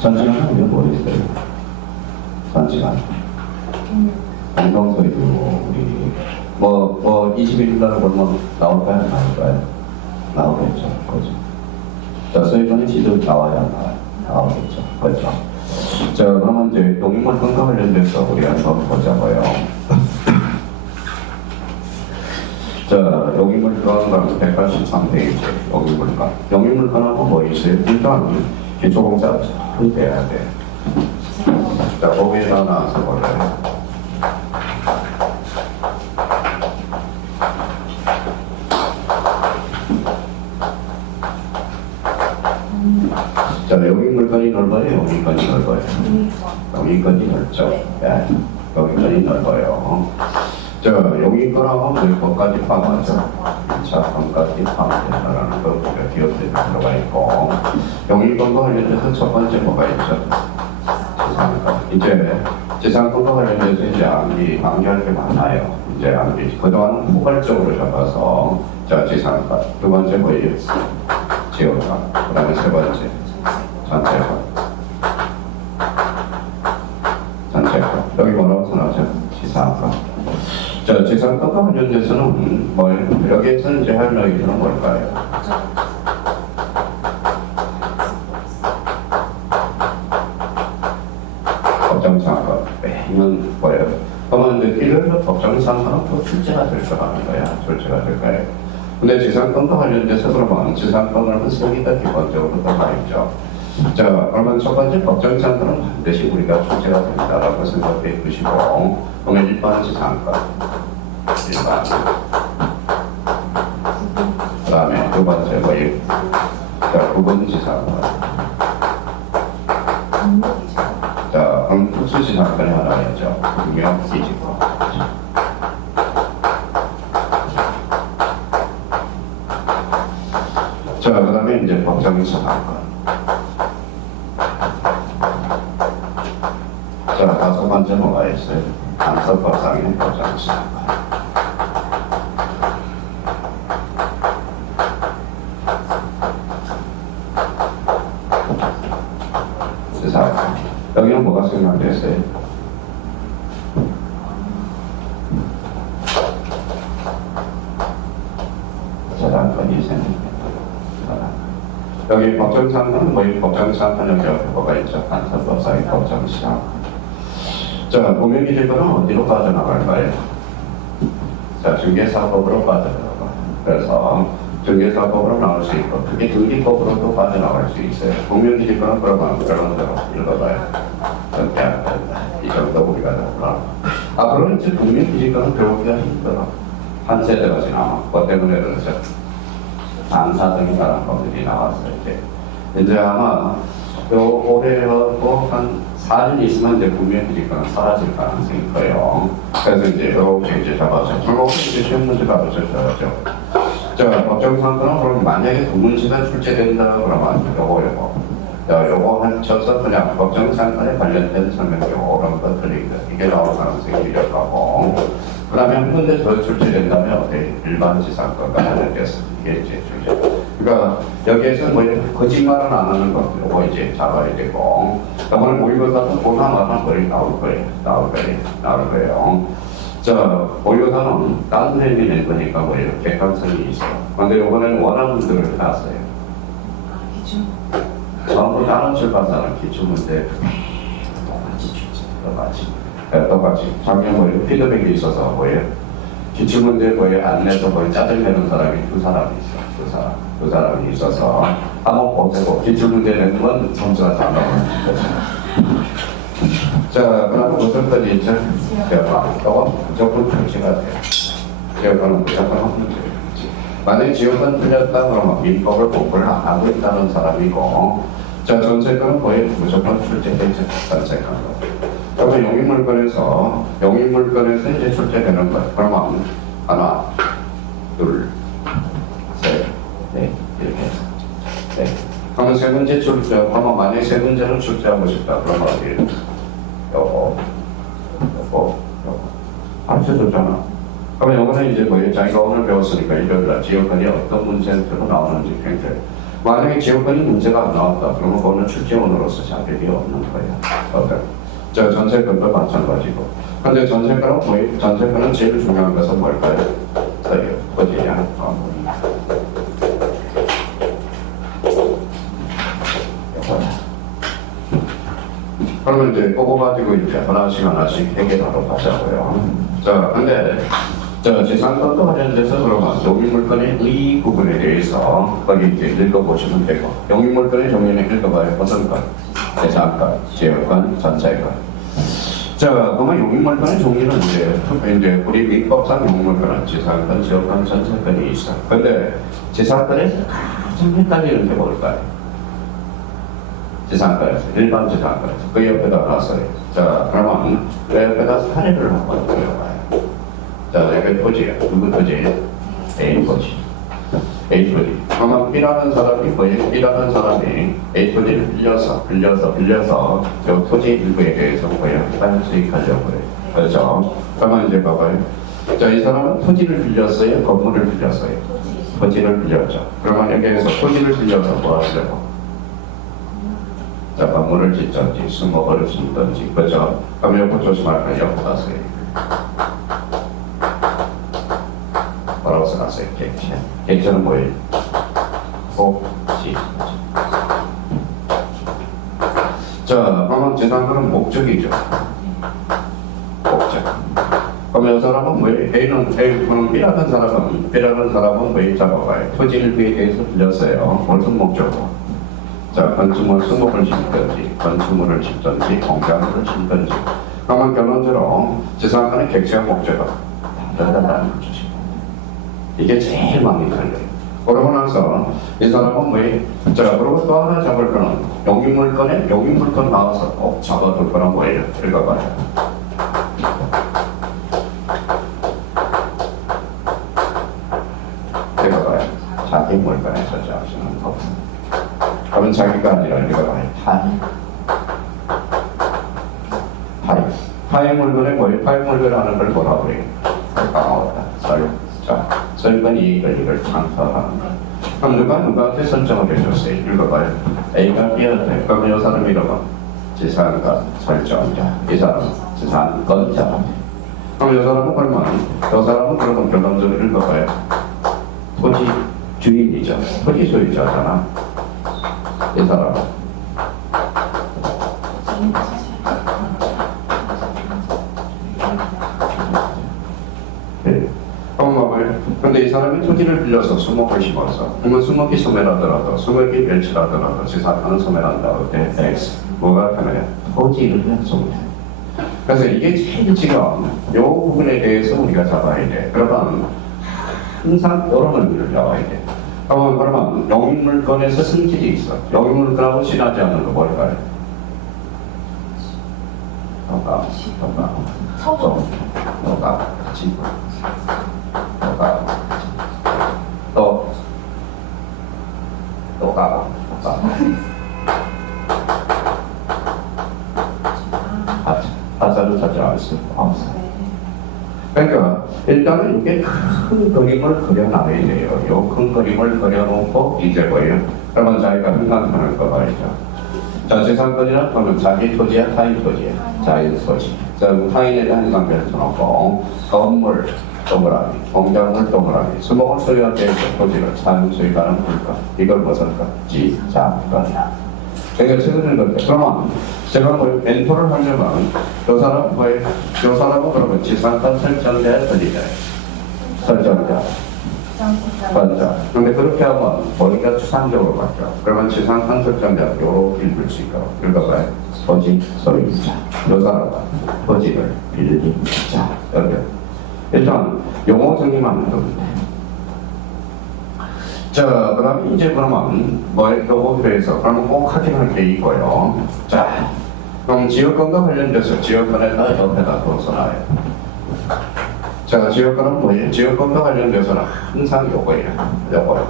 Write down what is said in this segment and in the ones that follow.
전지간 하면 뭐 있어요? 전지간. 공동소유 우리 뭐 21일날 보면 나올까요? 안 나올까요? 나오겠죠. 그죠. 자, 소유권이 지금 나와야 나오겠죠. 그렇죠. 자, 그러면 이제 용익물권과 관련돼서 우리 한번 보자고요. 자, 용익물권 183페이지 용익물권. 용익물권하고 뭐 있어요? 일단 기초공사 돼야 돼. 자, 거기에다 나와서 볼래요. 자, 용익물권이 넓어요? 용익권이 넓어요? 용익권이 넓죠? 네. 용익권이 넓어요. 자, 용익권하고 물권까지 포함하죠. 자, 권까지 포함된다는 거 우리가 기업들이 들어가 있고, 용익권과 관련해서 첫 번째 뭐가 있죠? 지상권. 이제 지상권과 관련해서 이제 암기할 게 많아요. 이제 암기. 그동안 포괄적으로 잡아서, 자, 지상권. 두 번째 뭐예요? 지역권. 그 다음에 세 번째. 전체권. 전체권. 여기 뭐라고 써놨죠? 지상권. 자, 지상권과 관련돼서는 여기에서는 이제 할 얘기는 뭘까요? 법정상권. 이건 뭐예요? 그러면 이제 이런 법정상권은 또 출제가 될 거라는 거야. 출제가 될 거예요. 근데 지상권과 관련돼서 그러면 지상권을 쓰기가 기본적으로 들어가 있죠. 자, 그러면 첫 번째 법정상권은 반드시 우리가 출제가 된다라고 생각해 주시고, 그러면 일반 지상권, 일반. 그 다음에 두 번째 뭐예요? 자, 부분 지상권. 자, 그럼 특수 지상권이 하나 있죠. 분명 이지권. 자, 그 다음에 이제 법정지상권. 자, 다섯 번째 뭐가 있어요? 간섭법상의 법정지상권. 지상권. 여기는 뭐가 생각됐어요? 저당권이 생깁니다. 여기 법정상권은 법정상권 여기 옆에 뭐가 있죠? 간섭법상의 법정지상권. 자, 공명기재권은 어디로 빠져나갈까요? 자, 중개사법으로 빠져나가. 그래서 중개사법으로 나올 수 있고, 그게 등기법으로도 빠져나갈 수 있어요. 공명기재권은 그러면 그런 대로 읽어봐요. 그렇게 안 된다. 이 정도 우리가 들어라. 앞으로는 이제 공명기재권은 배우기가 힘들어. 한 세대가 지나면, 그것 때문에 그렇죠. 반사등이라는 것들이 나왔어요. 이제 아마 올해하고 한 4년 있으면 이제 국민들이거나 사라질 가능성이 커요. 그래서 이제 이렇게 이제 잡아서 이렇게 이제 시험 문제가 없어져야죠. 자, 법정상권은 그럼 만약에 두문시가 출제된다 그러면 요거 합쳐서 그냥 법정상권에 관련된 설명 요런 것들이 이게 나올 가능성이 유력하고, 그 다음에 한 군데 더 출제된다면 일반 지상권과 관련돼서 이게 이제 출제. 그러니까 여기에서 거짓말은 안 하는 것, 요거 이제 잡아야 되고, 이번에 모의고사도 보나마나 머리 나올 거예요. 자, 모의고사는 다른 사람이 낸 거니까 객관성이 있어. 근데 이번에는 원하문들을 나왔어요. 전부 다른 출판사는 기출문제 똑같이 출제, 똑같이. 작년 피드백이 있어서 기출문제 안 내서 짜증내는 사람이 두 사람이 있어. 두 사람이 있어서 한번 보세요. 기출문제 내는 건 점수가 잘 나오는 거죠. 자, 그럼 어떤 이제 이거 무조건 출제가 돼요. 지역은 무조건 문제예요. 만약에 지역은 틀렸다 그러면 민법을 공부를 안 하고 있다는 사람이고, 자, 전세권은 무조건 출제되죠. 전세권. 그러면 용익물권에서 이제 출제되는 것. 그러면 하나, 둘, 셋, 넷, 이렇게 해서. 네. 그러면 세 문제 출제, 그러면 만약에 세 문제를 출제하고 싶다. 그러면 어디? 요거. 가르쳐줬잖아. 그러면 요거는 이제 자기가 오늘 배웠으니까 일요일날 지역권이 어떤 문제로 나오는지 굉장히. 만약에 지역권이 문제가 안 나왔다. 그러면 그거는 출제원으로서 자격이 없는 거예요. 어떤? 저 전세권도 마찬가지고. 근데 전세권은 뭐예요? 전세권은 제일 중요한 것은 뭘까요? 저희 토지냐? 그러면 이제 그거 가지고 이제 하나씩 해결하러 가자고요. 자, 근데 자, 재산권과 관련돼서 그러면 용익물권의 의 부분에 대해서 거기 이제 읽어보시면 되고, 용익물권의 종류는 읽어봐요. 어떤 것? 재산권, 지역권, 전세권. 자, 그러면 용익물권의 종류는 이제 우리 민법상 용익물권은 재산권, 지역권, 전세권이 있어. 근데 재산권에서 가장 헷갈리는 게 뭘까요? 재산권에서, 일반 재산권에서. 그 옆에다 놨어요. 자, 그러면 그 옆에다 사례를 한번 그려봐요. 자, 여기 토지야. 누구 토지? A 토지. A 토지. 그러면 B라는 사람이 뭐예요? B라는 사람이 A 토지를 빌려서 저 토지 일부에 대해서 뭐예요? 땅 수익하려고 그래요. 그렇죠? 그러면 이제 봐봐요. 자, 이 사람은 토지를 빌렸어요? 건물을 빌렸어요? 토지를 빌렸죠. 그러면 여기에서 토지를 빌려서 뭐 하려고? 자, 건물을 짓든지, 수목을 심든지, 그죠? 그럼 여기 조심할 건 여기 가세요. 뭐라고 써놨어요? 객체. 객체는 뭐예요? 목지. 자, 그러면 재산권은 목적이죠. 목적. 그럼 이 사람은 뭐예요? 그럼 B라는 사람은 뭐예요? 잡아봐요. 토지 일부에 대해서 빌렸어요. 무슨 목적으로? 자, 건축물 수목을 심든지, 건축물을 짓든지, 공장물을 심든지. 그러면 결론적으로 재산권의 객체와 목적은 다르다는 거죠. 이게 제일 많이 걸려요. 그러고 나서 이 사람은 뭐예요? 자, 그리고 또 하나 잡을 거는 용익물권 나와서 꼭 잡아둘 거는 뭐예요? 읽어봐요. 읽어봐요. 자기 물건에서 잡으시는 거. 그러면 자기가 아니라 읽어봐요. 타의 물건에 뭐예요? 타의 물건이라는 걸 뭐라고 그래요? 까먹었다. 설건이 이걸 창설하는 거. 그럼 누구한테 설정을 해줬어요? 읽어봐요. A가 B한테. 그럼 이 사람 이름은 재산권 설정자. 이 사람은 재산권자. 그럼 이 사람은 그러면 결론적으로 읽어봐요. 토지 주인이죠. 토지 소유자잖아. 이 사람은. 근데 이 사람이 토지를 빌려서 수목을 심어서, 그러면 수목이 소멸하더라도, 수목이 멸치하더라도 재산권은 소멸한다고 때 X. 뭐가 편해요? 토지를 소멸해. 그래서 이게 제일 지금 이 부분에 대해서 우리가 잡아야 돼. 그러면 항상 이런 의미를 잡아야 돼. 그러면 용익물권에서 성질이 있어. 용익물권하고 친하지 않는 거 뭘까요? 너가 지구. 하자를 찾지 않을 수 없어요. 그러니까 일단은 이게 큰 그림을 그려놔야 돼요. 이 큰 그림을 그려놓고 이제 뭐예요? 그러면 자기가 생각하는 거 말이죠. 자, 재산권이라 하면 자기 토지야, 타인 토지야, 자기 토지. 자, 타인에 대한 생각을 해놓고 건물 동그라미, 공장물 동그라미, 수목을 소유한 데에서 토지를 사용 소유하는 물건. 이걸 무슨 것? 지자권. 그러니까 최근에 그런데 그러면 제가 뭐 멘토를 하려면 이 사람은 뭐예요? 이 사람은 그러면 재산권 설정자에 걸리잖아요. 설정자. 맞죠? 근데 그렇게 하면 머리가 추상적으로 바뀌어. 그러면 재산권 설정자가 요렇게 읽을 수 있고 읽어봐요. 토지 소유자. 이 사람은 토지를 빌린 자. 일단 용어 정리만 하면 돼. 자, 그 다음에 이제 그러면 요거에 대해서 그러면 꼭 확인할 게 있고요. 자, 그럼 지역권과 관련돼서 지역권에다 옆에다 둬서 놔요. 자, 지역권은 뭐예요? 지역권과 관련돼서는 항상 요거예요. 요거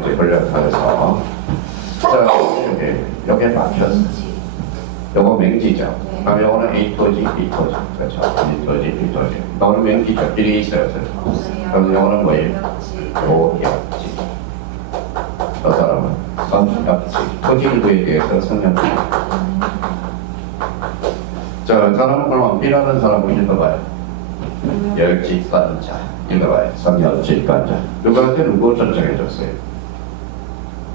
이제 걸려서 자, 여기에 박혔어. 요거 맹지죠. 그럼 요거는 A 토지, B 토지. 그렇죠. A 토지, B 토지. 요거는 맹지죠. 길이 있어요. 그럼 요거는 뭐예요? 요기였지. 저 사람은 성역지, 토지구에 대해서 성역지. 자, 사람은 그러면 B라는 사람은 읽어봐요. 열직관자. 읽어봐요. 성역직관자. 누구한테 누구 설정해줬어요?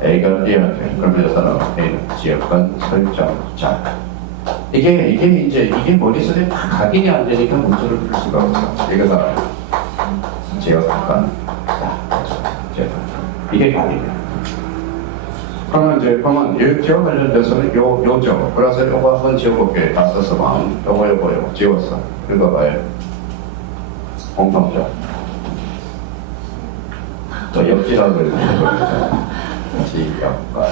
A가 B한테. 그러면 이 사람은 A는 지역권 설정자. 이게 머릿속에 다 각인이 안 되니까 문제를 풀 수가 없어. 이거 사람. 지역권. 이게 각인이야. 그러면 지역 관련돼서는 요죠. 그래서 요거 한번 지워볼게요. 다 썼으면. 요거 지웠어. 읽어봐요. 공통점. 또 역지라고 해서 지역권.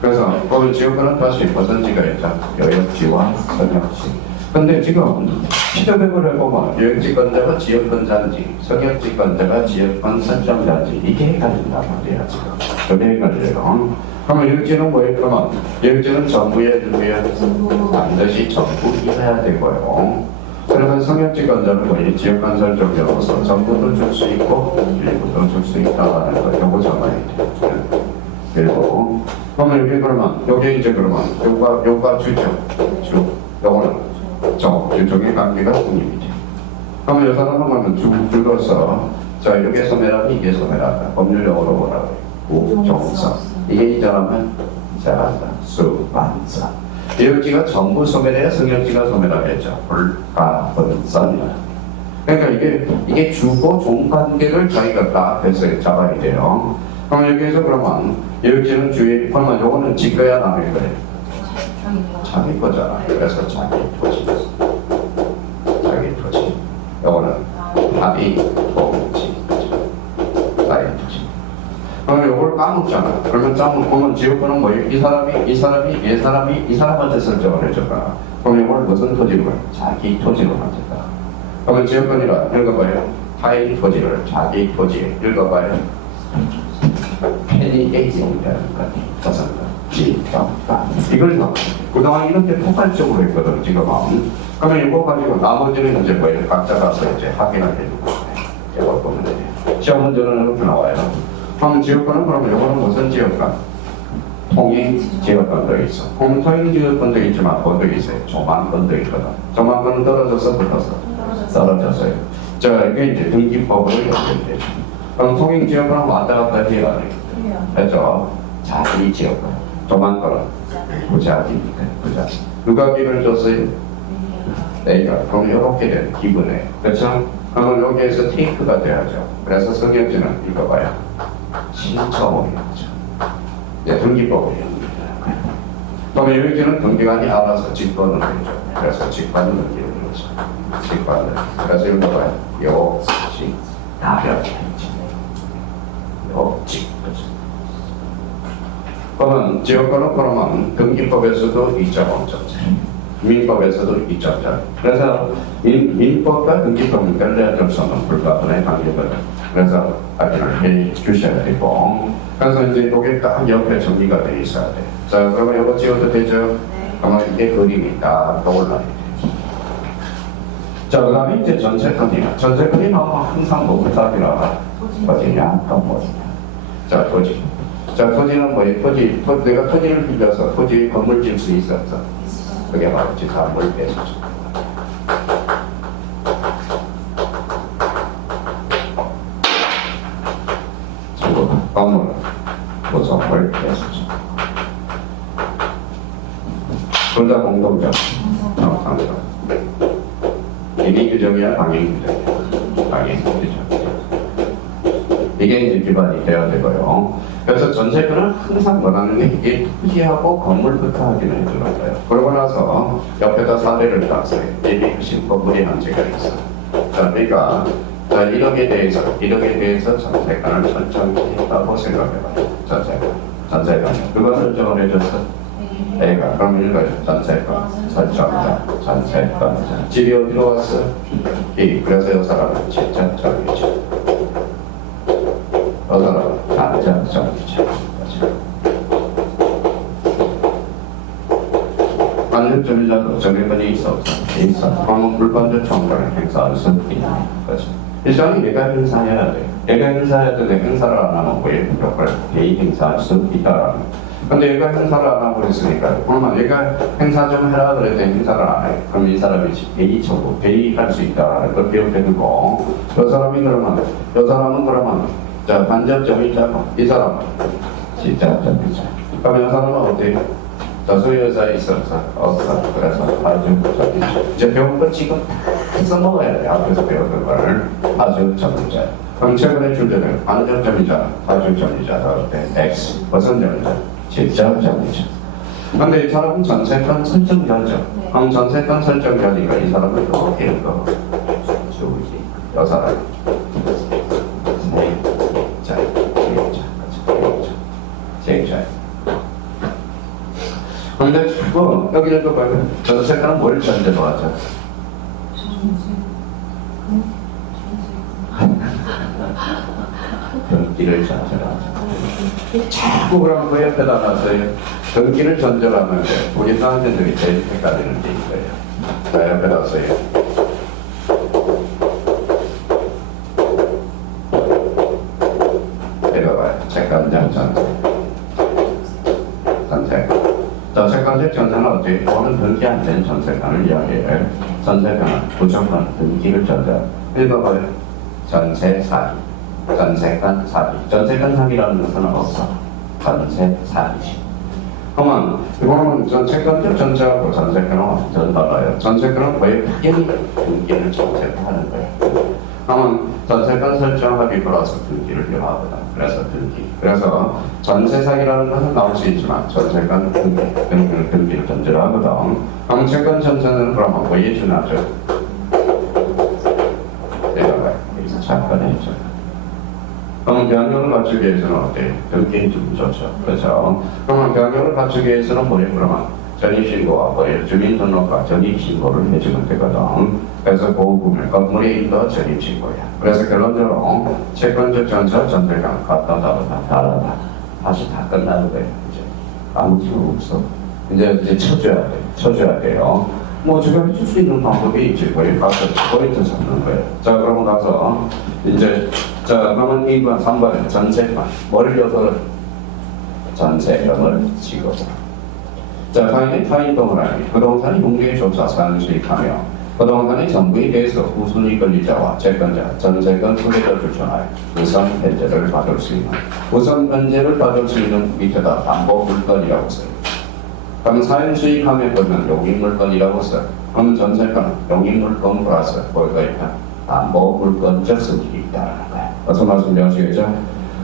그래서 거기 지역권은 다시 버선지가 있죠. 여역지와 선역지. 근데 지금 시도백을 해보면 여역지권자가 지역권자인지 성역지권자가 지역권 선정자인지 이게 헷갈린단 말이야 지금. 그게 헷갈려요. 그러면 여역지는 뭐예요? 그러면 여역지는 정부에 반드시 정부이어야 되고요. 그러면 성역지권자는 뭐예요? 지역권 설정자로서 정부도 줄 수 있고 일부도 줄 수 있다는 거. 요거 정해야 돼. 그리고 그러면 여기 그러면 여기 이제 그러면 요가 주죠. 요거는 주종의 관계가 중립이죠. 그러면 이 사람은 그러면 주로서 자 이게 소멸하니 이게 소멸하다. 법률용어로 뭐라고 해요? 우종성. 이게 이 사람은 잘한다. 수반사. 여역지가 전부 소멸해야 성역지가 소멸하겠죠. 불가분선이다. 그러니까 이게 주고 종 관계를 자기가 딱 앞에서 잡아야 돼요. 그럼 여기에서 그러면 여역지는 주의 그러면 요거는 지 거야 남의 거예요? 자기 거잖아. 그래서 자기 토지. 요거는 합의 토지. 나의 토지. 그러면 요걸 까먹잖아. 그러면 까먹으면 지역권은 뭐예요? 이 사람한테 설정을 해줬다. 그럼 이걸 무슨 토지로 해? 자기 토지로 만든다. 그러면 지역권이라 읽어봐요. 타인 토지를 자기 토지에 읽어봐요. 페니게이징이라는 것 같습니다. 이걸 그동안 이렇게 포괄적으로 했거든 지금. 그러면 이거 가지고 나머지는 이제 뭐예요? 각자 가서 이제 확인을 해주고 이걸 보면 돼요. 시험 문제는 이렇게 나와요. 그럼 지역권은 그러면 이거는 무슨 지역권? 통행 지역권도 있어. 그럼 통행 지역권도 있지만 그것도 있어요. 조망권도 있거든. 조망권은 떨어져서 붙어서 떨어졌어요. 자 이게 이제 등기법으로 연결되죠. 그럼 통행 지역권은 왔다 갔다 해야 돼요. 그렇죠? 자기 지역권. 조망권은 부자기니까 부자기. 누가 기분을 줬어요? 내가. 그럼 이렇게 된 기분에. 그렇죠? 그러면 여기에서 테이크가 돼야죠. 그래서 성역지는 읽어봐요. 신청원이 나오죠. 네, 등기법을 그러면 여기는 등기관이 알아서 직권을 해줘. 그래서 직관을 넘기는 거죠. 직관을. 그래서 읽어봐요. 요직. 다변지. 요직. 그러면 지역권은 그러면 등기법에서도 2.5점짜리, 민법에서도 2점짜리. 그래서 민법과 등기법 연결될 수 없는 불가분의 관계거든. 그래서 확인을 해 주셔야 되고. 그래서 이제 이게 딱 옆에 정리가 돼 있어야 돼. 자, 그러면 이거 지워도 되죠? 그러면 이게 그림이 딱 떠올라야 돼. 자, 그 다음에 이제 전세권이야. 전세권이 나오면 항상 뭐부터 답이라 뭐지냐? 또 뭐지냐? 자, 토지. 자, 토지는 뭐예요? 내가 토지를 빌려서 토지 건물 지을 수 있었어. 그게 바로 지사물 배수죠. 건물, 구성물 배수죠. 둘 다 공동적, 정상적. 임의 규정이야, 방해 규정이야. 방해 규정. 이게 이제 기반이 돼야 되고요. 그래서 전세권은 항상 원하는 게 이게 토지하고 건물부터 확인을 해주는 거예요. 그러고 나서 옆에다 사례를 땄어요. 이미 신법물이 한제가 있어. 자, 그러니까 이력에 대해서 전세권을 설정했다고 생각해봐요. 전세권. 누가 설정을 해줬어? A가. 그럼 읽어요. 전세권. 설정자. 전세권자. 집이 어디로 왔어? B. 그래서 이 사람은 직접적이죠. 이 사람은 간접적이죠. 간접적이자도 정해번이 있어 없어? 있어. 그러면 불반적 청구를 행사할 수 있는 거죠. 일단은 얘가 행사해야 돼. 얘가 행사해야 되는데 행사를 안 하면 뭐에 부족할 개인 행사할 수 있다라는 거. 근데 얘가 행사를 안 하고 있으니까 그러면 얘가 행사 좀 해라 그랬더니 행사를 안 해. 그럼 이 사람이 대의처고 대의할 수 있다라는 걸 배우는 거. 저 사람이 그러면 저 사람은 그러면 자 간접점이 있잖아. 이 사람은 직접점이죠. 그럼 이 사람은 어때요? 저소유자에 있어서 그래서 아주 이제 배운 걸 지금 써먹어야 돼. 앞에서 배웠던 걸 아주 전문자. 그럼 최근에 주제는 간접점이자 사주점이자 X 무슨 점이자 직접점이죠. 근데 이 사람은 전세권 설정자죠. 그럼 전세권 설정자니까 이 사람은 이렇게 읽어 주지 여 사람 자 제자 근데 뭐 여기를 또 봐요. 전세권은 뭘 전제로 하죠? 등기를 전제로 하죠. 자꾸 그럼 그 옆에다 놨어요. 등기를 전제로 하는데 우리 사람들이 제일 헷갈리는 게 있어요. 자 옆에 놨어요. 내려봐요. 채권자 전세. 자, 채권자 전세는 어떻게? 오늘 등기 안 된 전세권을 이야기해요. 전세권은 무조건 등기를 전제. 읽어봐요. 전세 사기. 전세권 사기. 전세권 사기라는 것은 없어. 전세 사기지. 그러면 이거는 전세권적 전세하고 전세권은 완전 달라요. 전세권은 거의 확연히 등기를 전제로 하는 거예요. 그러면 전세권 설정하기 플러스 등기를 요하거든. 그래서 등기. 그래서 전세 사기라는 것은 나올 수 있지만 전세권 등기를 전제로 하거든. 그럼 채권 전세는 그러면 뭐에 준하죠? 내가 채권에 있죠. 그러면 변경을 갖추기 위해서는 어때요? 등기는 좀 좋죠. 그렇죠? 그러면 변경을 갖추기 위해서는 뭐예요? 그러면 전입신고와 뭐예요? 주민등록과 전입신고를 해주면 되거든. 그래서 보호구물, 건물의 인도 전입신고야. 그래서 결론적으로 채권적 전세, 전세권 갖다 다르다. 다시 다 끝나는 거예요. 이제 아무 필요 없어. 이제 쳐줘야 돼요. 뭐 제가 해줄 수 있는 방법이 이제 거의 가서 포인트 잡는 거예요. 자 그러면 가서 이제 자 그러면 2번, 3번에 전세권 뭐를 여서 전세금을 지고 자 타인 동그라미 부동산이 공개에 조사 사는 수익하며 부동산의 전부에 대해서 우선이 권리자와 채권자 전세권 소개를 추천하여 우선 변제를 받을 수 있는 우선 변제를 받을 수 있는 밑에다 담보 물건이라고 써요. 그럼 사용 수익하면 보면 용익물건이라고 써요. 그럼 전세권은 용익물건 플러스 뭘까 있다? 담보 물건적 성질이 있다는 거야. 어서 말씀드리시겠죠?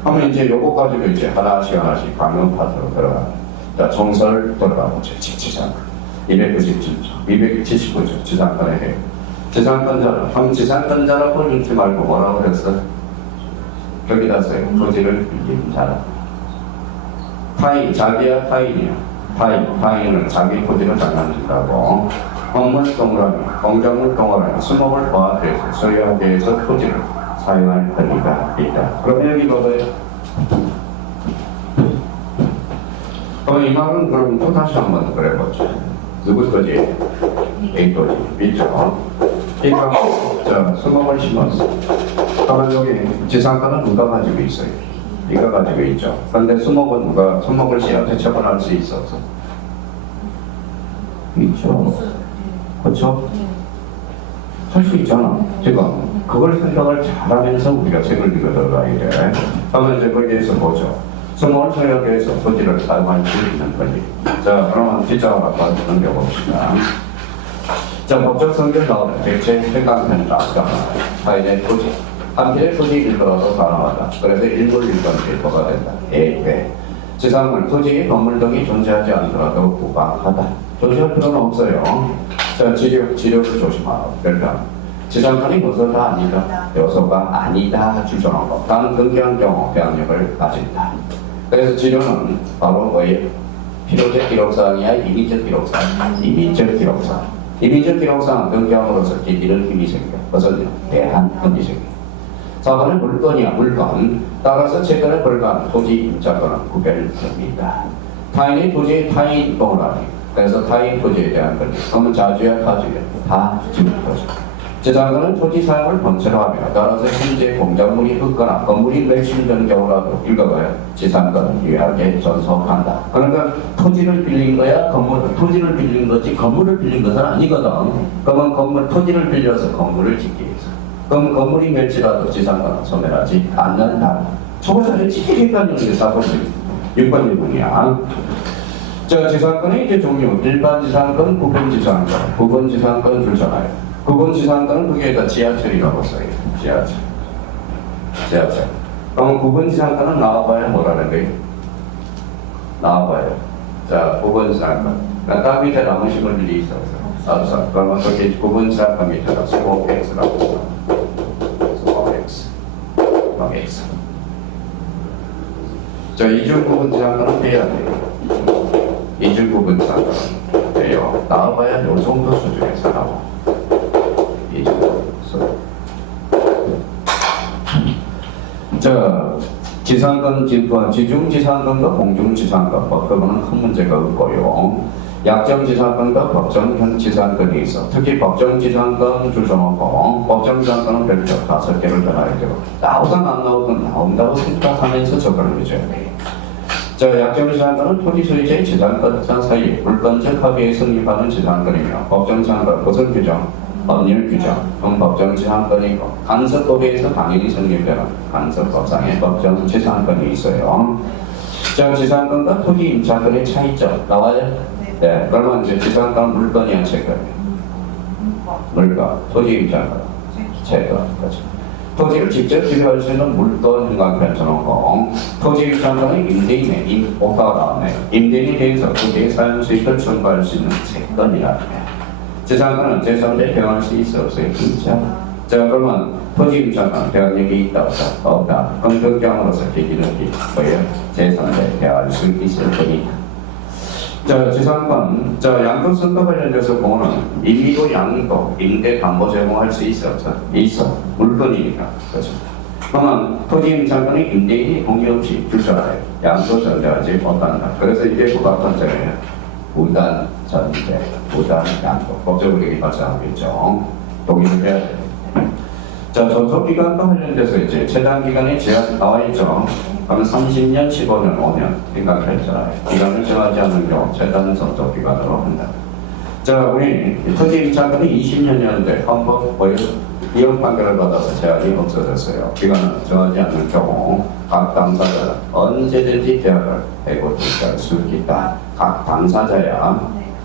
그러면 이제 요거 가지고 이제 하나씩 강연 파트로 들어가. 자, 총설 들어가보죠. 지상권. 297조, 279조 지상권에 해요. 지상권자는 그럼 지상권자라고 읽지 말고 뭐라고 그랬어? 여기다 써요. 토지를 빌린 자라. 타인, 자기야 타인이야. 타인은 자기 토지를 장난친다고. 건물 동그라미, 공작물 동그라미, 수목을 과대해서 소유하기 위해서 토지를 사용할 권리가 있다. 그럼 여기 봐봐요. 그럼 이 말은 그럼 또 다시 한번 그래보죠. 누구 토지? A 토지. 있죠? 이거 자 수목을 심었어. 그러면 여기 지상권은 누가 가지고 있어요? 네가 가지고 있죠. 그런데 수목은 누가 수목을 씨한테 처분할 수 있어서 있죠. 그렇죠? 할 수 있잖아. 지금 그걸 생각을 잘하면서 우리가 책을 읽어 들어가야 돼. 그러면 이제 거기에서 보죠. 수목을 소유하기 위해서 토지를 사용할 수 있는 권리. 자, 그러면 진짜 하나 넘겨봅시다. 자, 법적 성질 나오는 대체 생각하는 작가 타인의 토지. 한필의 토지 일부라도 가능하다. 그래서 일물일반 필터가 된다. 배. 지상물, 토지, 건물 등이 존재하지 않더라도 부방하다. 조심할 필요는 없어요. 자, 지력을 조심하라. 별명. 지상권이 무엇다 아니다. 요소가 아니다. 주장한 것. 다른 등기한 경우 대항력을 가진다. 그래서 지료는 바로 뭐예요? 필요적 기록사항이 아니라 임의적 기록사항. 임의적 기록사항. 임의적 기록사항은 등기함으로써 기기는 힘이 생겨. 그것은 대한 힘이 생겨. 4번은 물건이야, 물건. 따라서 채권에 불과한 토지 임차권은 구별됩니다. 타인의 토지의 타인 동그라미. 그래서 타인 토지에 대한 권리. 그러면 자주야, 타주야. 다 주민 토지. 재산권은 토지 사용을 본체로 하며 따라서 현재 공작물이 흙거나 건물이 멸실되는 경우라도 읽어봐요. 재산권은 유효하게 존속한다. 그러니까 토지를 빌린 거야, 토지를 빌린 거지 건물을 빌린 것은 아니거든. 그러면 토지를 빌려서 건물을 짓기 위해서. 그럼 건물이 멸실하도 재산권은 소멸하지 않는다. 초보자는 찌릿 헷갈리는 게 4번 6번 질문이야. 자, 지상권의 이제 종류, 일반 지상권, 구분 지상권. 구분 지상권은 줄잖아요. 구분 지상권은 거기에다 지하철이라고 써요. 지하철. 그럼 구분 지상권은 나와봐야 뭐라는 거예요? 나와봐요. 자, 구분 지상권. 딱 밑에 남으신 분들이 있어서. 그러면 거기 구분 지상권 밑에다 수곡 X라고 써. 수곡 X. 자, 이중 구분 지상권은 돼야 돼요. 이중 구분 지상권은 돼요. 나와봐야 요 정도 수준에서 나와. 자, 지상권, 지중지상권과 공중지상권, 그거는 큰 문제가 없고요. 약정지상권과 법정지상권이 있어. 특히 법정지상권 줄여놓고 법정지상권은 별표 5개를 전화해야 되고 나오든 안 나오든 나온다고 생각하면서 접근을 해줘야 돼요. 자, 약정지상권은 토지 소유자의 지상권자 사이에 불건적 합의에 성립하는 지상권이며 법정지상권 무슨 규정? 법률 규정, 법정지상권이고 간섭법에 의해서 당연히 성립되는 간섭법상의 법정지상권이 있어요. 자, 지상권과 토지 임차권의 차이점 나와요? 네. 그러면 이제 지상권 물건이야, 채권? 물건, 토지 임차권, 채권, 그렇죠. 토지를 직접 지배할 수 있는 물건 펴놓고 토지 임차권은 임대인의 오빠가 나왔네요. 임대인에 대해서 토지의 사용 수익을 청구할 수 있는 채권이라는 거예요. 재산권은 제3자에 대응할 수 있어 없어요? 있죠. 자, 그러면 토지 임차권 대응력이 있다 없다? 그럼 결정으로서 기기력이 뭐예요? 제3자에 대응할 수 있을 뿐이다. 자, 재산권. 자, 양도성과 관련돼서 보면 임의도 양도, 임대 담보 제공할 수 있어 없어? 있어. 물건이니까. 그렇죠. 그러면 토지 임차권이 임대인이 동의 없이 주셔야 해요. 양도 전제하지 못한다. 그래서 이게 부가권자예요. 무단 전제, 무단 양도, 법적으로 얘기 발생하겠죠. 동의를 해야 돼요. 자, 전속기간과 관련돼서 이제 최단기간의 제한 나와 있죠. 그러면 30년, 15년, 5년 생각했잖아요. 기간을 정하지 않는 경우 최단 전속기간으로 한다. 자, 우리 토지 임차권이 20년이었는데 한번 이혼 판결을 받아서 제한이 없어졌어요. 기간을 정하지 않는 경우 각 당사자는 언제든지 계약을 해고 취소할 수 있다. 각 당사자야.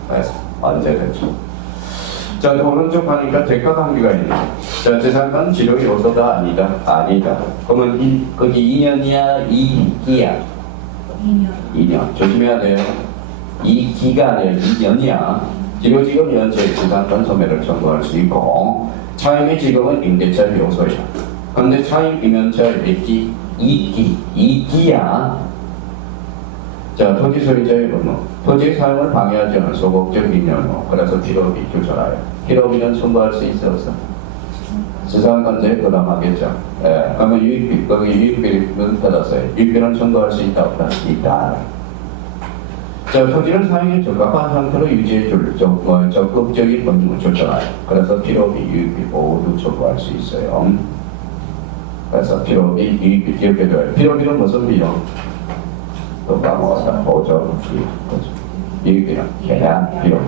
그래서 언제든지. 자, 오른쪽 하니까 대가 관계가 있네. 자, 재산권 지력 요소가 아니다. 아니다. 그러면 거기 2년이야, 2기야? 2년. 조심해야 돼요. 2기가 아니라 2년이야. 지금 연체 재산권 소멸을 청구할 수 있고 차임의 지금은 임대차 요소야. 그런데 차임 임연차 몇기? 2기야. 자, 토지 소유자의 의무. 토지 사용을 방해하지 않은 소극적 인연무. 그래서 필요비 주잖아요. 필요비는 청구할 수 있어 없어? 재산권자에 부담하겠죠. 예. 그러면 유익비, 거기 유익비는 받았어요. 유익비는 청구할 수 있다 없다? 있다. 자, 토지를 사용에 적합한 상태로 유지해줄 적극적인 권유를 줬잖아요. 그래서 필요비, 유익비 모두 청구할 수 있어요. 그래서 필요비, 유익비 기억해줘요. 필요비는 무슨 비용? 또 까먹었다. 보조, 유익비는 계약 필요비.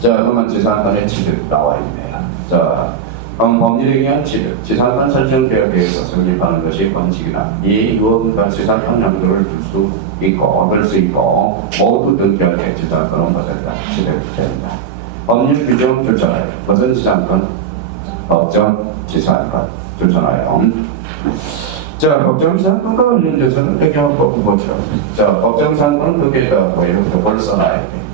자, 그러면 지상권의 취득 나와 있네요. 자, 그럼 법률에 의한 취득, 지상권 설정 계약에 의해서 성립하는 것이 원칙이나 이 유언과 지상권 양도를 얻을 수 있고 모두 등기할 때 지상권은 뭐된다? 취득된다. 법률 규정 줄잖아요. 무슨 지상권? 법정 지상권 줄잖아요. 자, 법정 지상권과 관련돼서는 이렇게 한번 보죠. 자, 법정 지상권은 거기에다 뭐 이렇게 뭘 써놔야 돼?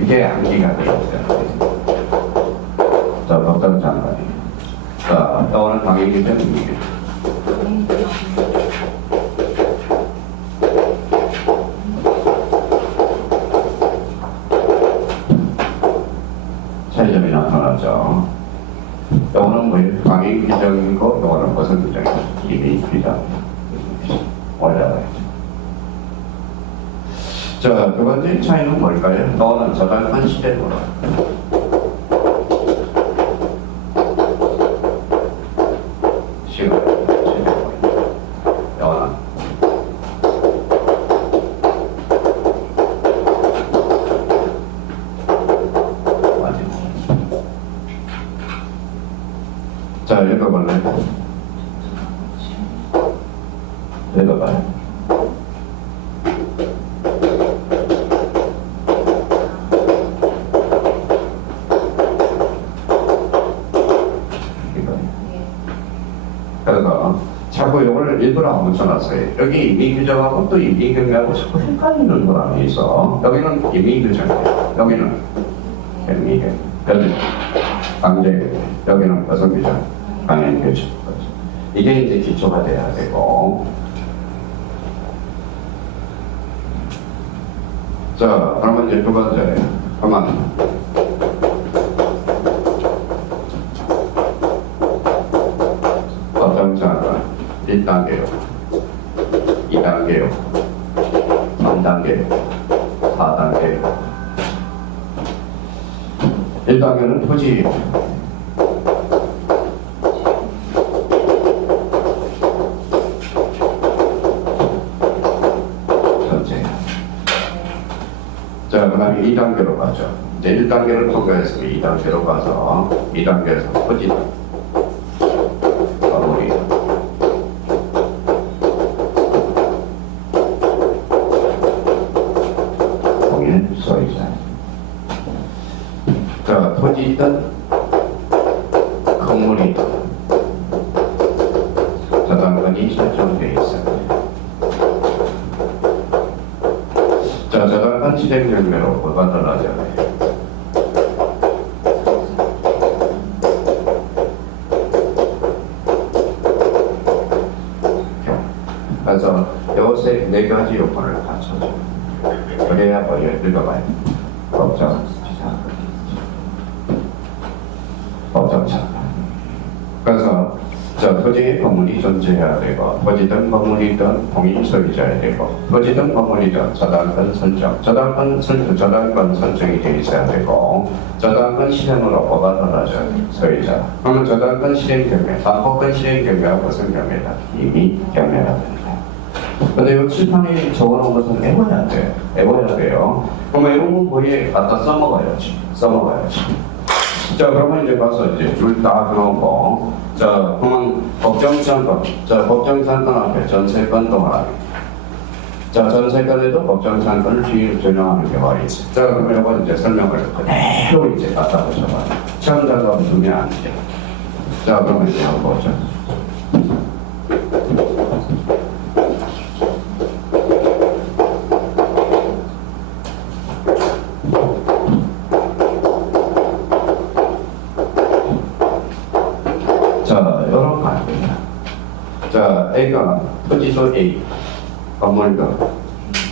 이게 암기가 되었어요. 자, 법정 장관이. 자, 오늘 강의 기준입니다. 맞죠? 요거는 뭐예요? 강행 규정이고 요거는 무슨 규정이에요? 임의 규정. 올라가야죠. 자, 두 번째 차이는 뭘까요? 너는 저작권 시대로 시간 시대로 너는 자, 읽어볼래? 읽어봐요. 그래서 자꾸 이걸 일부러 안 붙여놨어요. 여기 임의규정하고 또 임의경계하고 자꾸 헷갈리는 사람이 있어. 여기는 임의규정이에요. 여기는 임의경. 여기는 강제규정. 여기는 여성규정. 강행규정. 이게 이제 기초가 돼야 되고. 자, 그러면 이제 두 번째. 그만. 어정자가 1단계요, 2단계요, 3단계요, 4단계요. 1단계는 토지예요. 전체. 자, 그 다음에 2단계로 가죠. 이제 1단계를 통과했으면 2단계로 가서 2단계에서 토지. 자, 토지든 건물이든 저당권이 설정되어 있습니다. 자, 저당권 실행 경매로 뭐가 달라져요? 그래서 요새 네 가지 요건을 갖춰줘. 그래야 뭐예요? 읽어봐요. 법정차. 그래서 토지의 건물이 존재해야 되고, 토지든 건물이든 공인 소유자야 되고, 토지든 건물이든 저당권 설정이 되어 있어야 되고, 저당권 실행으로 뭐가 달라져야 돼? 소유자. 그러면 저당권 실행 경매, 담보권 실행 경매가 무슨 경매다? 임의 경매라 됩니다. 근데 이 칠판에 적어놓은 것은 외워야 돼. 외워야 돼요. 그럼 외우면 거기에 갖다 써먹어야지. 자, 그러면 이제 가서 이제 줄 다 그어놓고, 자, 그러면 법정상권. 자, 법정상권 앞에 전세권 동일하게. 자, 전세권에도 법정상권을 전용하는 경우가 있어요. 자, 그러면 이거 이제 설명을 그대로 이제 갖다 붙여봐요. 처음 작업 두면 안 돼요. 자, 그러면 이제 한번 보죠. 자, 이런 말입니다. 자, A가 토지도 A, 건물도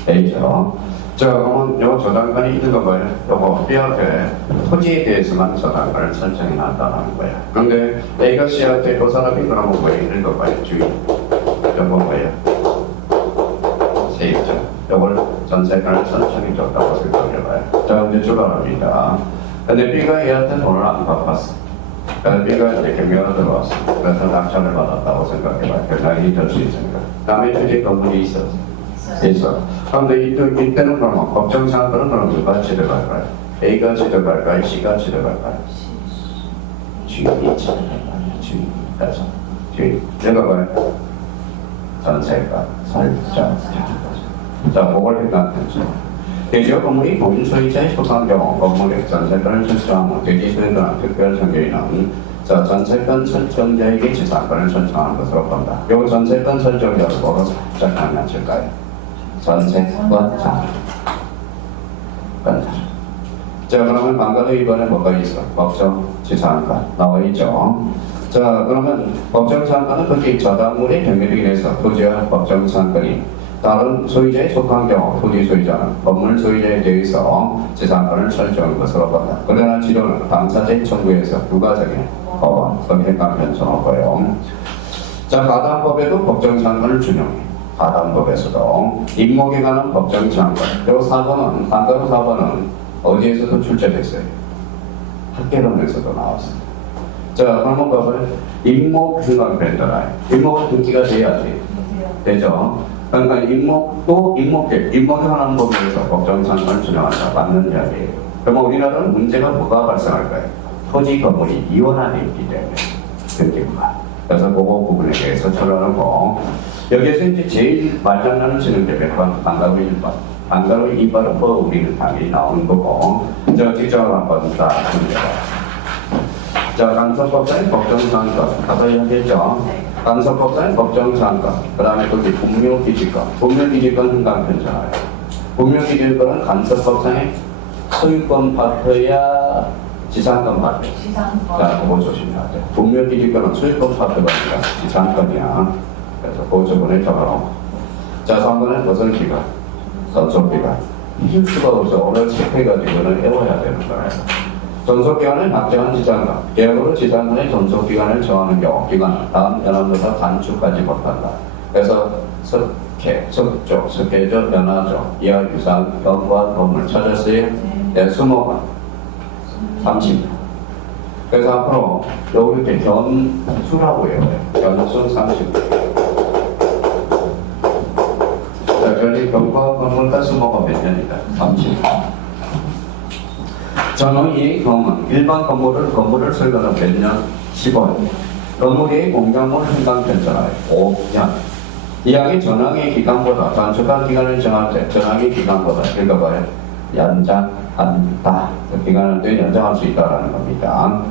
A죠. 자, 그러면 요 저당권이 있는 거 뭐예요? 요거 B한테 토지에 대해서만 저당권을 설정해 놨다는 거예요. 근데 A가 C한테 그 사람이 그러면 뭐예요? 있는 거 봐요. 주인. 요거 뭐예요? 세입자. 요걸 전세권을 설정해 줬다고 생각해봐요. 자, 이제 출발합니다. 근데 B가 A한테 돈을 안 갚았어. 그래서 B가 이제 경매가 들어왔어. 그래서 낙찰을 받았다고 생각해봐요. 경락이 될 수 있으니까. 다음에 주제 건물이 있어. 그런데 이때는 그러면 법정상권은 그럼 누가 지정할까요? A가 지정할까요? C가 지정할까요? 주인이 지정할까요? 주인이. 그래서 주인. 내가 봐요. 전세가 설정. 자, 그걸 생각했죠. 대지역 건물이 공인 소유자에 속한 경우 건물의 전세권을 설정하고 대지 소유자나 특별 선결인은 전세권 설정자에게 지상권을 설정하는 것으로 본다. 이 전세권 설정자를 뭐로 설정하면 될까요? 전세권자. 자, 그러면 방금 이번에 뭐가 있어? 법정 지상권 나와 있죠. 자, 그러면 법정 지상권은 거기 저당물의 경매로 인해서 토지와 법정 지상권이 다른 소유자에 속한 경우 토지 소유자는 건물 소유자에 대해서 재산권을 설정한 것으로 본다. 그러나 지도는 당사자의 청구에서 누가 정해? 법원, 법행강 편성하고요. 자, 가담법에도 법정상권을 준용해. 가담법에서도 임목에 관한 법정상권. 그리고 4번은 반대로 4번은 어디에서도 출제됐어요? 학개론에서도 나왔습니다. 자, 그러면 법을 임목 행강편더라. 임목은 등기가 돼야지. 되죠. 그러니까 임목도 임목에 관한 법에서 법정상권을 준용한다. 맞는 이야기예요. 그러면 우리나라는 문제가 뭐가 발생할까요? 토지 건물이 이원화되어 있기 때문에 등기부가. 그래서 그거 부분에 대해서 처리하고 여기에서 이제 제일 말장난을 치는 게 몇 번? 방과후 1번. 방과후 2번은 뭐 우리는 당연히 나오는 거고 저 직접 한번 딱 문제가. 자, 간섭법상의 법정상권 아까 이야기했죠. 간섭법상의 법정상권 그 다음에 거기 분묘기지권 분묘기지권 흥강편잖아요. 분묘기지권은 간섭법상의 소유권 파트야 지상권 파트. 자, 그거 조심해야 돼. 분묘기지권은 소유권 파트가 아니라 지상권이야. 그래서 그 부분에 적어놓고. 자, 3번은 무슨 기간? 전속기간. 잊을 수가 없어. 오늘 체크해가지고는 외워야 되는 거예요. 전속기간은 확정한 지상권. 계약으로 지상권의 전속기간을 정하는 경우 기간은 다음 연합보다 단축하지 못한다. 그래서 석회, 석조, 석회조, 연화조, 이하 유사한 연관 건물 찾았어요? 네, 20건. 30년. 그래서 앞으로 여기 이렇게 견수라고 해요. 견수 30년. 자, 그러니 경과 건물과 수모가 몇 년이다? 30년. 전원이 경은 일반 건물을 설계하는 몇 년? 15년. 건물의 공작물 행강 편차가 5년. 이항의 전항의 기간보다 단축한 기간을 정할 때 전항의 기간보다 읽어봐요. 연장한다. 기간을 또 연장할 수 있다는 겁니다.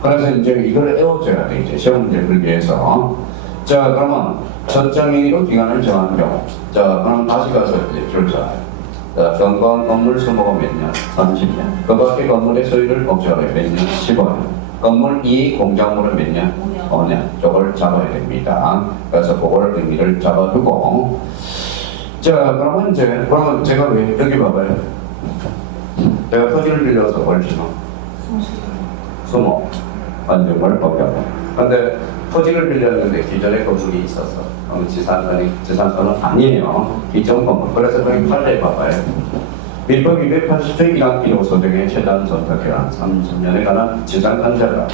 그래서 이제 이걸 외워줘야 돼. 이제 시험 문제를 위해서. 자, 그러면 전장행위로 기간을 정한 경우. 자, 그럼 다시 가서 이제 줄잖아요. 자, 경관 건물 수모가 몇 년? 30년. 그 밖에 건물의 소유를 목적으로 몇 년? 15년. 건물 이익 공작물은 몇 년? 5년. 저걸 잡아야 됩니다. 그래서 그걸 의미를 잡아두고. 자, 그러면 제가 왜, 여기 봐봐요. 내가 토지를 빌려서 뭘 주노? 수모. 완전을 법하고. 근데 토지를 빌렸는데 기존에 건물이 있어서 지상권은 아니에요. 기존 건물. 그래서 여기 판례 봐봐요. 민법 280조 1학 기록 소득의 최단 전탁기간 30년에 관한 지상권자가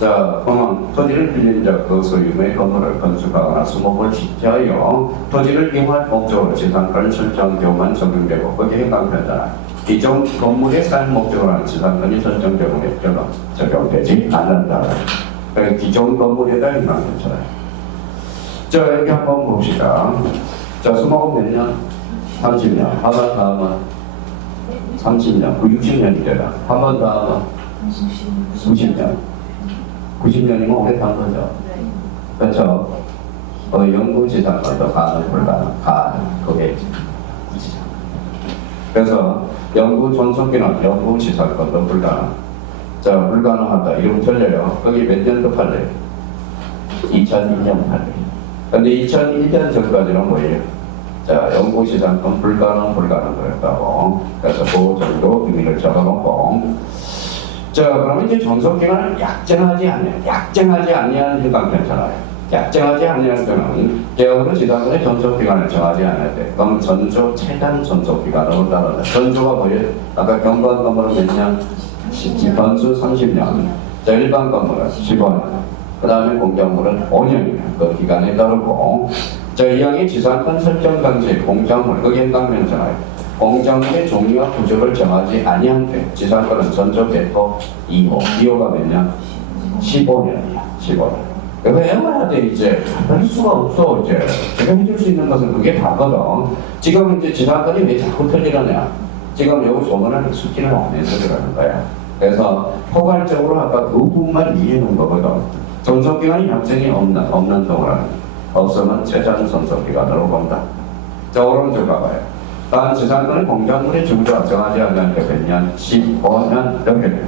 자, 그러면 토지를 빌린 자 그 소유의 건물을 건축하거나 수목을 지켜요. 토지를 이용할 목적으로 지상권을 설정한 경우만 적용되고 거기에 해당된다. 기존 건물의 사용 목적으로 하는 지상권이 설정되고 적용되지 않는다. 기존 건물에다 해당되잖아요. 자, 여기 한번 봅시다. 자, 수목은 몇 년? 30년. 한 번 더 하면 30년. 60년이 되다. 한 번 더 하면 90년. 90년이면 오래 산 거죠. 그렇죠? 영구지상권도 가능, 불가능. 가능. 그게 지상. 그래서 영구존속기는 영구지상권도 불가능. 자, 불가능하다. 이러면 틀려요. 거기 몇 년도 팔래요? 2001년 팔래요. 근데 2001년 전까지는 뭐예요? 자, 영구시장권 불가능거렸다고. 그래서 그 정도 의미를 적어놓고. 자, 그러면 이제 존속기간을 약정하지 아니하는 해당 괜찮아요. 약정하지 아니할 때는 계약으로 지상권의 존속기간을 정하지 않을 때, 그럼 전조 최단 존속기간으로 따른다. 전조가 뭐예요? 아까 경관 건물은 몇 년? 건수 30년. 자, 일반 건물은 15년. 그 다음에 공작물은 5년이에요. 그 기간에 따르고. 자, 이항의 지상권 설정 당시 공작물, 그게 해당면잖아요. 공작물의 종류와 구조를 정하지 아니한 때 지상권은 전조 배포 2호. 2호가 몇 년? 15년이야. 15년. 그거 외워야 돼, 이제. 할 수가 없어, 이제. 제가 해줄 수 있는 것은 그게 다거든. 지금 이제 지상권이 왜 자꾸 틀리느냐? 지금 여기 소문을 숙지를 안 해서 그러는 거야. 그래서 포괄적으로 아까 그 부분만 이해해 놓은 거거든. 존속기간이 약정이 없는 동안은 없으면 최단 존속기간으로 본다. 자, 오른쪽 가봐요. 다음 지상권의 공작물의 주구조가 정하지 않는 게 몇 년? 15년 이렇게 돼요.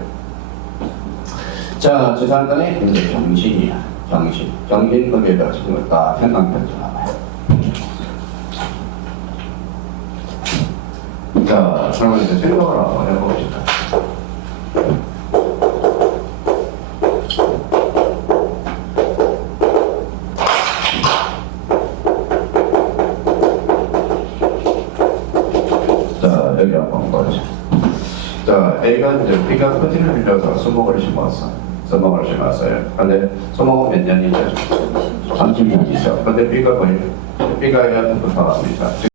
자, 지상권의 이제 경신이야. 경신 거기에다 지금 딱 생각편지 나와요. 자, 그러면 이제 생각을 한번 해봅시다. 자, 여기 한번 보죠. 자, A가 이제 B가 토지를 빌려서 수목을 심었어. 수목을 심었어요. 근데 수목은 몇 년이죠? 30년이죠. 근데 B가 뭐예요? B가 1년부터 합니다.